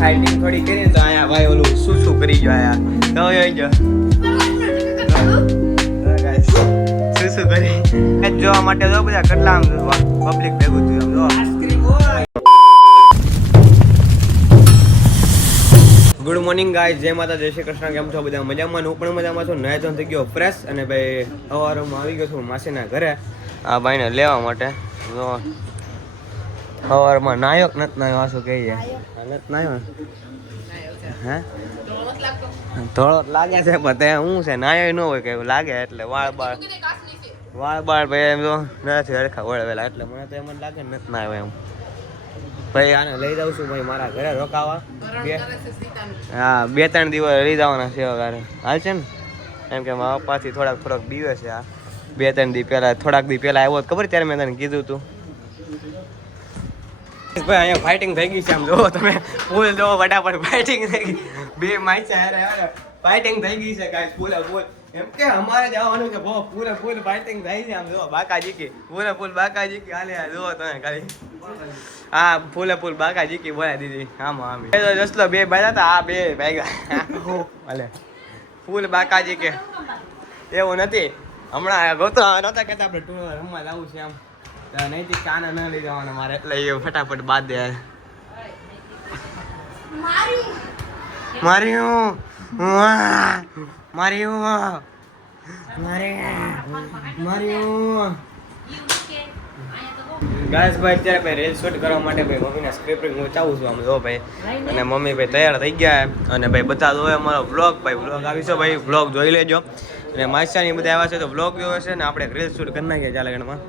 Fighting થોડી કરી તો આયા ભાઈ ઓલું શું કરી ગયો આયા તો આવી ગયો શું કરી જોવા માટે તો બધા કેટલા આમ પબ્લિક ભેગું થયું આમ જો ગુડ મોર્નિંગ ગાઈઝ, જય માતા, જય શ્રી કૃષ્ણ. કેમ છો બધા? મજામાં? હું પણ મજામાં છું. નયા થઈ ગયો ફ્રેશ અને ભાઈ સવારમાં આવી ગયો છું માસીના ઘરે આ ભાઈને લેવા માટે. સવારમાં નાયો કે નથી નાયો? આશું કહીએ નથી નાયો હે? થોડો લાગે છે પણ શું છે, નાયો ન હોય કે લાગે એટલે વાળ બાળ ભાઈ એમ તો નથી હરખા વળવેલા એટલે મને તો એમ જ લાગે નથી નાયો એમ. ભાઈ આને લઈ જાઉં છું ભાઈ મારા ઘરે રોકાવા. હા, 2-3 દિવસ લઈ જવાના છે ઘરે. હાલ છે ને એમ કે મારા પપ્પાથી થોડાક બીવે છે. આ 2-3 દી પહેલા થોડાક દી પહેલા આવ્યો ખબર ત્યારે મેં તને કીધું તું ભાઈ અહીંયા ફાઇટિંગ થઈ ગઈ છે. આમ જોવો તમે, ફૂલ જોવો ફટાફટ ફાઇટિંગ થઈ ગઈ. બે માઈચા ફાઇટિંગ થઈ ગઈ છે ગાઈસ ફૂલ એમ કે અમારે જવાનું છે બહુ ફૂલ ફાઇટિંગ થઈ છે. આમ જોવો બાકાજી કી ફૂલ બાકાજી કી હાલે જોવો તમે ખાલી. હા, ફૂલ બાકાજી કી બોલા દીધી. આમાં જસલો બે ભાઈ હતા, આ બે ભાગ્યા ભલે ફૂલ બાકાજી કે એવું નથી. હમણાં ગોતો નહોતા કહેતા આપણે ટૂર રમવા જવું છે આમ નૈતિક કાના ન લઈ જવાના મારે એટલે એ ફટાફટ બાદ દે માર્યું ગાઈસ. ભાઈ અત્યારે ભાઈ રીલ શૂટ કરવા માટે ભાઈ મમ્મીના સ્ક્રિપ્ટ હું ચાવું છું આમ જો ભાઈ. અને મમ્મી ભાઈ તૈયાર થઈ ગયા અને ભાઈ બધા જોવે અમારો વ્લોગ આવી છે ભાઈ, વ્લોગ જોઈ લેજો. અને માસ્યાની બધા આવ્યા છે તો વ્લોગ જોવે છે ને આપણે રીલ શૂટ કરી નાખીએ ચાલે ગણમાં.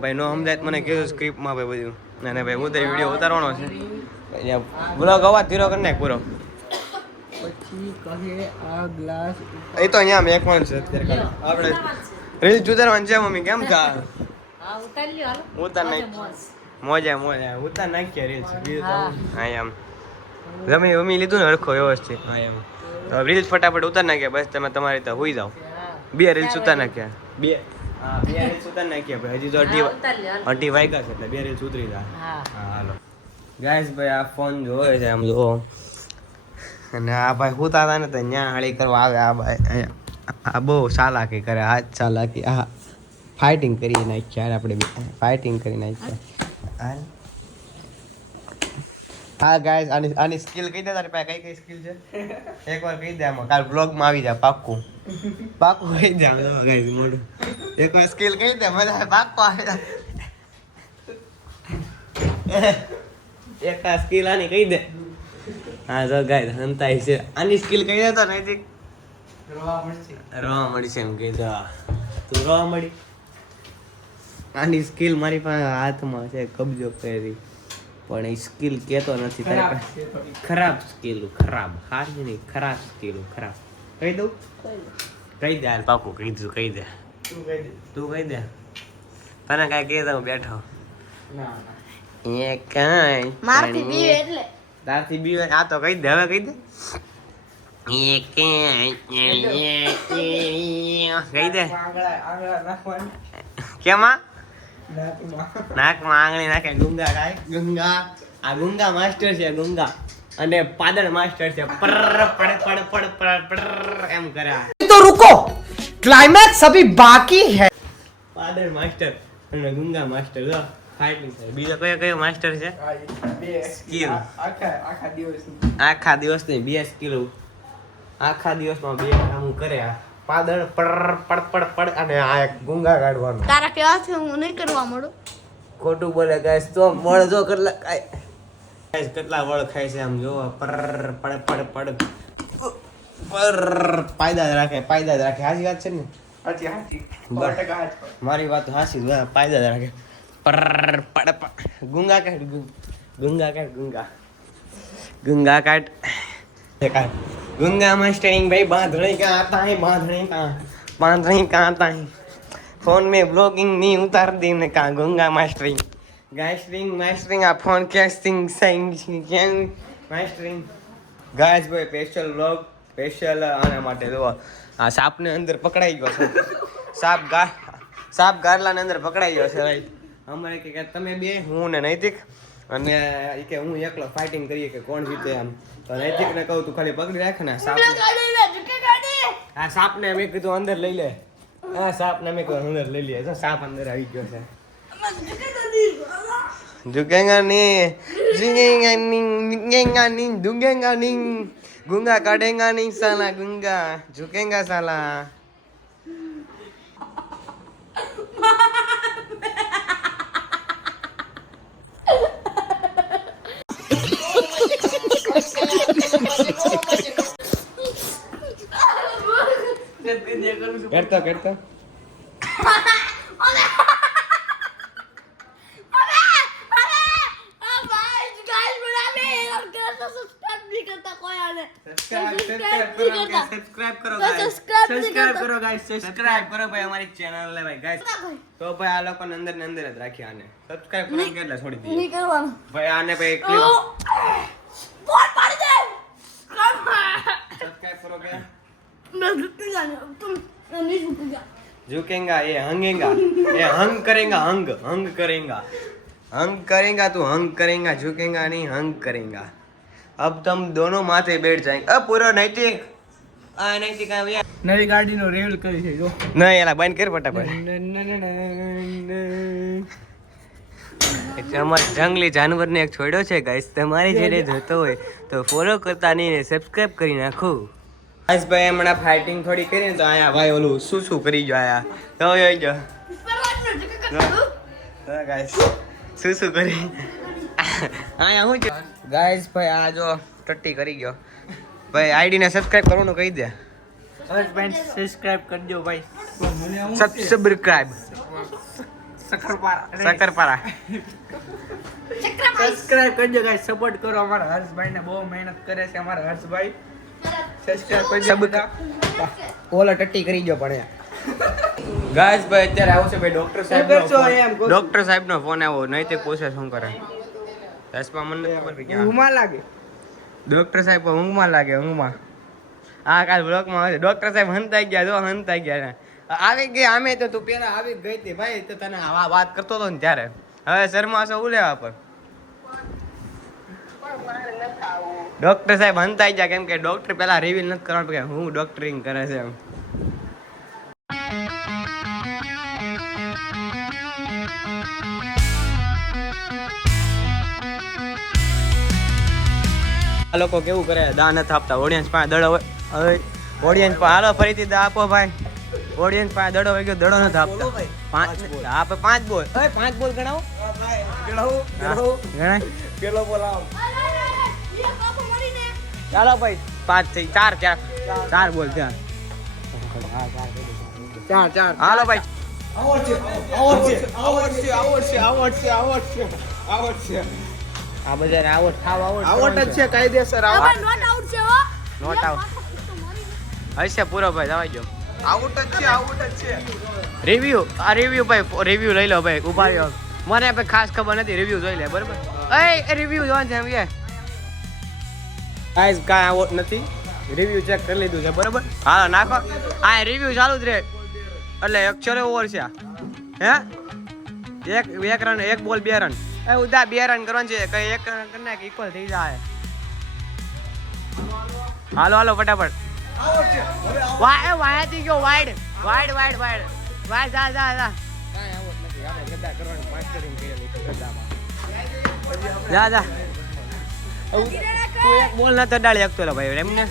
ભાઈ નો સમજાય મને કીધું સ્ક્રિપ્ટમાં ભાઈ બધું અને ભાઈ હું તો વિડીયો ઉતારવાનો છે. વ્લોગ અવાજ ધીરો કરી નાખ પૂરો. પછી કહે આ ગ્લાસ એ તો અહીંયા મેકવાનું છે અત્યારે આપણે રીલ ઉતારવાનું છે મમ્મી. કેમ થા ઉતાર નાખ મોજા ઉતાર નાખીએ રીલ્સ. હા એમ જમી લીધું ને હરખો વ્યવસ્થિત. હા એમ તો રીલ્સ ફટાફટ ઉતાર નાખ્યા બસ. તમે તમારી રીતે હોઈ જાઓ. 2 રીલ્સ ઉતાર નાખ્યા. 2 રીલ્સ ઉતાર નાખ્યા ભાઈ. હજી તો 2 વાગ્યા છે એટલે 2 રીલ્સ ઉતરી જાય. હા હાલો ગાઈસ. ભાઈ આ ફોન જોવે છે આમ જો. અને આ ભાઈ હુતા હતા ને તો ન્યા હળી કરવા આવે. આ ભાઈ આ બહુ ચાલાકી કરે. હાથ ચાલાકી. આ ફાઇટિંગ કરી નાખ્યા આપણે ફાઇટિંગ કરી નાખ્યા. હા ગાઈસ, આની સ્કિલ કહી દે તારી પાસે કઈ સ્કિલ છે એકવાર કહી દે. આમાં કાલ બ્લોગમાં આવી જાય પાક્કું કહી દે ગાઈસ મોઢું. એકવાર સ્કિલ કહી દે મજા પાક્કું આવી જાય. એક સ્કિલ આની કહી દે. હા જો ગાઈસ હંતાઈ છે. આની સ્કિલ કહી દે તો નૈતિક રોવા મળશે એમ કહી દે. તું રોવા મળી. આની સ્કિલ મારી પાસે હાથમાં છે, કબજો કરી પણ એ સ્કિલ કેતો નથી. ખરાબ સ્કિલ. ખરાબ હારી નહીં, ખરાબ સ્કિલ. ખરાબ કહી દઉં? કહી દે હાલ પાકું કીધું. કહી દે તું કહી દે. તને કાંઈ કહી દઉં બેઠો એ કાંઈ તારથી બીવે. આ તો કહી દે હવે. કહી દે કહી દે. કેમાં નાકમાં આંગળી નાખે. ગુંગા કાય ગુંગા. આ ગુંગા માસ્ટર છે ગુંગા. અને પાદળ માસ્ટર છે. પડ એમ કરે. तो रुको, क्लाइमैक्स अभी बाकी है. પાદળ માસ્ટર અને ગુંગા માસ્ટર જો ફાઇટિંગ કરે. બીજો કયો માસ્ટર છે? સ્કિલ. આખા દિવસ ની 2 સ્કિલ. આખા દિવસમાં 2 કામ કરે. આ પાદળ પડ અને આ એક ગુંગા કાઢવાનો. તારા કેવા છે હું નહીં કરવા મળું. ખોટું બોલે ગાઈસ તો વળ જો કેટલા ગાઈસ કેટલા વળ ખાય છે આમ જો. પડ પાયદા રાખે. હાચી વાત છે ને? મારી વાત હાચી. પાયદા રાખે. પડ ગુંગા કાઢ. ગુંગા કાઢ. गुंगा मास्टरिंग भाई. बांधने का आता है. बांधने का आता है. फोन में ब्लॉगिंग नहीं उतार देने का. गुंगा मास्टरिंग मास्टरिंग आ फोन कैस्टिंग मास्टरिंग गाइस भाई स्पेशल व्लॉग स्पेशल आने માટે જો આ સાપને અંદર પકડાઈ ગયો છે. સાપ ગારલાને અંદર પકડાઈ ગયો છે ભાઈ. અમારે કે તમે બે હું ને નૈતિક અને ઈ કે હું એકલો ફાઇટિંગ કરીએ કે કોણ જીતે એમ. તો નૈતિકને કહું તું ખાલી પકડી રાખ ને સાપ આ સાપને મેં કીધું અંદર લઈ લે. આ સાપને મેં કીધું અંદર લઈ લે. જો સાપ અંદર આવી ગયો છે. ઝુકેંગા નહીં, ઝુકેંગા નહીં, ઝુકેંગા નહીં, ઝુકેંગા નહીં, ગુંગા કાઢેંગા નહીં સાલા ગુંગા, ઝુકેંગા સાલા. કરતો સબસ્ક્રાઇબ કરો ગાઈસ, સબસ્ક્રાઇબ કરો ભાઈ અમારી ચેનલ ને ભાઈ ગાઈસ. તો ભાઈ આ લોકોને અંદર ને અંદર જ રાખી આને સબસ્ક્રાઇબ કરો કે એટલે છોડી દઈએ નહીં કરવાનું ભાઈ. આને ભાઈ ક્લિપ બોલ પાડી દે સબસ્ક્રાઇબ કરો કે मैं झुक जाने तुम नहीं झुकेगा झुकेगा ये हंगेगा, ये हंग करेगा, हंग करेगा, हंग करेगा, तू हंग करेगा, झुकेगा नहीं, हंग करेगा. अब तुम दोनों माथे बैठ जाएंगे. अब पूरा नैतिक आ नैतिक आ भैया નવી ગાડીનો રેવલ કરી છે જો. નહીં એલા બંધ કર ફટાફટ. અમારે જંગલી જાનવરને એક છોડ્યો છે ગાઈસ. તમારે જેને જોતો હોય તો ફોલો કરતા નહીં ને સબસ્ક્રાઇબ કરી નાખો. ગાઈસ ભાઈ હમણાં ફાઇટિંગ થોડી કરીને તો આયા ભાઈ ઓલું શું કરી ગયો આયા તો જોઈ ગયો ગાઈસ શું કરી આયા હું ગાઈસ ભાઈ આ જો ટટ્ટી કરી ગયો ભાઈ. આઈડી ને સબસ્ક્રાઇબ કરવાનું કહી દે. સબસ્ક્રાઇબ કરજો ભાઈ. સબસ્ક્રાઇબ શકરપારા સબસ્ક્રાઇબ કરજો ગાઈસ, સપોર્ટ કરો અમારા હર્ષભાઈ ને. બહુ મહેનત કરે છે અમારા હર્ષભાઈ. સબસ્ક્રાઇબ કરજો બધા. ઓલા ટટ્ટી કરી ગયો પણ ગાઈસ ભાઈ અત્યારે આવશે ભાઈ ડોક્ટર સાહેબ નો ફોન. ડોક્ટર સાહેબ નો ફોન આવ્યો. નહીં તે પૂછે શું કરે. દસમાં મને ખબર પડી ક્યાં ઊંઘમાં લાગે. ડોક્ટર સાહેબ ઊંઘમાં લાગે. ઊંઘમાં આ કાલ બ્લોકમાં આવે ડોક્ટર સાહેબ હંતાઈ ગયા. જો હંતાઈ ગયા આવી ગઈ. આમે તો તું પેલા આવી ગઈ હતી ભાઈ. તો તને આ વાત કરતો હતો ને ત્યારે. હવે શર્મા છો ઉલેવા પર ડોક્ટર સાહેબ હંતાઈ ગયા કેમ કે ડોક્ટર પેલા રિવીલ નથી કરવાનું કે હું ડોક્ટરિંગ કરે છે એમ. આ લોકો કેવું કરે દા નથી આપતા. ઓડિયન્સ પાસે દડો હોય. હવે ઓડિયન્સ પાસે હાલો ફરીથી દા આપો ભાઈ. ઓડિયન્સ પાસે દડો હોય ગયો દડો નથી આપતા. 5 બોલ. 5 બોલ ગણાવો. ગણાય પેલો બોલાવો. ચાલો ભાઈ 5 થઈ 4 બોલ ત્યાં. 4 હાલો ભાઈ. આવડશે. આ બધાને આવડ આવડ જ છે કાયદેસર. હવે નોટ આઉટ છે હો નોટ આઉટ હશે પૂરો ભાઈ જવા દો. આઉટ જ છે. રિવ્યુ આ રિવ્યુ ભાઈ રિવ્યુ લઈ લો ભાઈ. ઉભા રહ્યો મને ભાઈ ખાસ ખબર નથી. રિવ્યુ જોઈ લે બરાબર. એ રિવ્યુ જોવાનું છે એમ કે ગાઈસ કાંઈ આવડ નથી. રિવ્યુ ચેક કરી લીધું છે બરાબર. હાલો નાખો. આ રિવ્યુ ચાલુ જ રહે એટલે 1 ઓવર છે હે. એક રન 1 બોલ 2 રન. એ ઉદા 2 રન કરવાનું છે. કઈ 1 રન કરી નાખ ઇક્વલ થઈ જાય. હાલો ફટાફટ. વાયાથી ગયો વાઈડ જા. જા તું એક બોલ ન તડાળી શકતો લે ભાઈ એમને.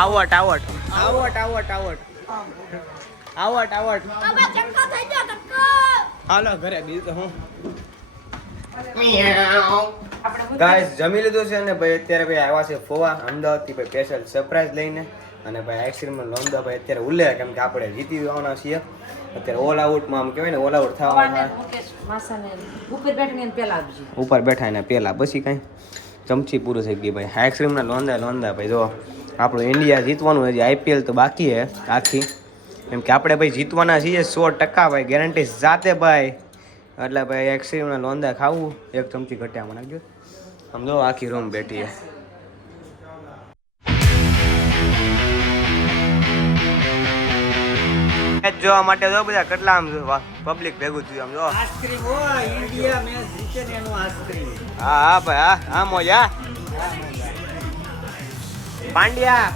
આવટ હવે ચક્કા થઈ ગયો ચક્કો હાલો ઘરે બીજું તો હું ગાઈસ જમી લીધું છે ને ભાઈ. અત્યારે ભાઈ આવ્યા છે ફોવા અમદાવાદથી ભાઈ સ્પેશિયલ સરપ્રાઈઝ લઈને. અને ભાઈ આઈસ્ક્રીમનો લોંદા ભાઈ અત્યારે ઉલ્લે કેમ કે આપણે જીતી જવાના છીએ અત્યારે. ઓલ આઉટમાં આમ કહેવાય ને ઓલ આઉટ થવાના. ઉપર બેઠા એને પેલા પછી કાંઈ ચમચી પૂરું થઈ ગઈ ભાઈ. આઈસ્ક્રીમના લોંદા ભાઈ જો આપણું ઇન્ડિયા જીતવાનું હજી IPL તો બાકી છે આખી. કેમ કે આપણે ભાઈ જીતવાના છીએ 100% ભાઈ ગેરંટી જાતે ભાઈ. એટલે ભાઈ આઈસ્ક્રીમના લોંદા ખાવું. એક ચમચી ઘટ્યામાં નાખજો. આમ જો આખી રૂમ બેઠી છે. મેચ જોવા માટે જો બધા કેટલા આમ પબ્લિક ભેગું થયું આમ જો આઈસ્ક્રીમ હોય ઇન્ડિયા મેચ જીતે ને એનું આઈસ્ક્રીમ હા હા ભાઈ હા હા મોજા પાંડ્યા